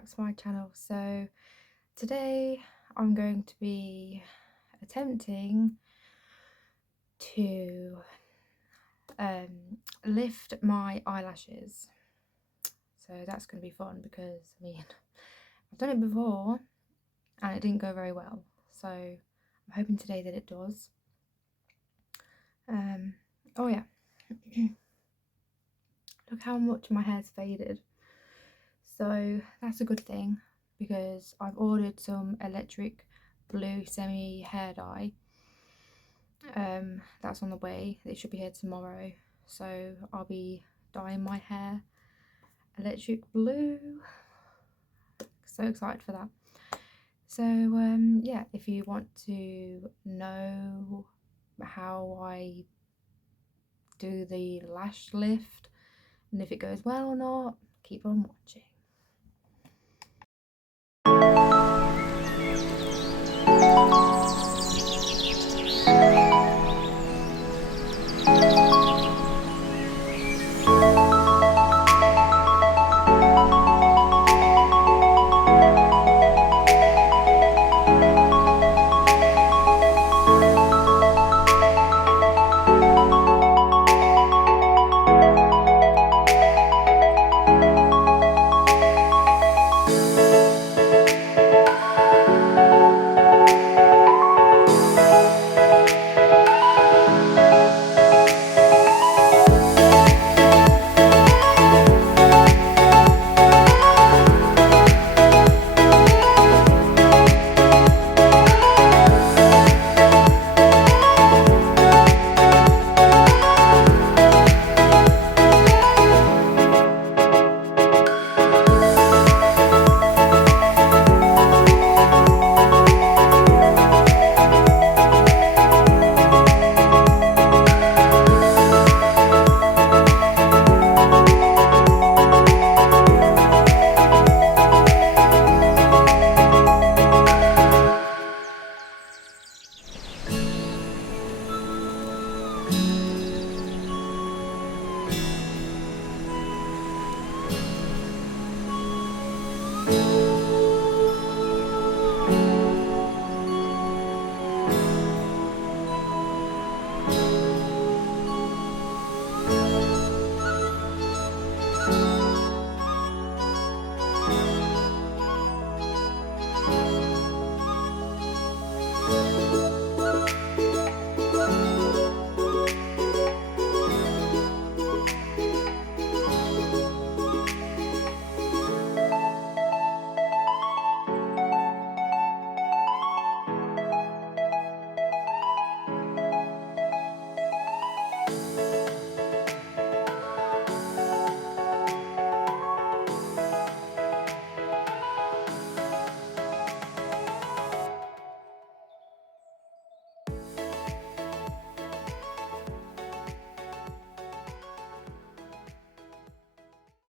back to my channel. So today I'm going to be attempting to lift my eyelashes. So that's going to be fun because I've done it before and it didn't go very well, so I'm hoping today that it does. Oh yeah. Look how much my hair's faded. So that's a good thing because I've ordered some electric blue semi hair dye. That's on the way. It should be here tomorrow. So I'll be dyeing my hair electric blue. So excited for that. So yeah, if you want to know how I do the lash lift and if it goes well or not, keep on watching.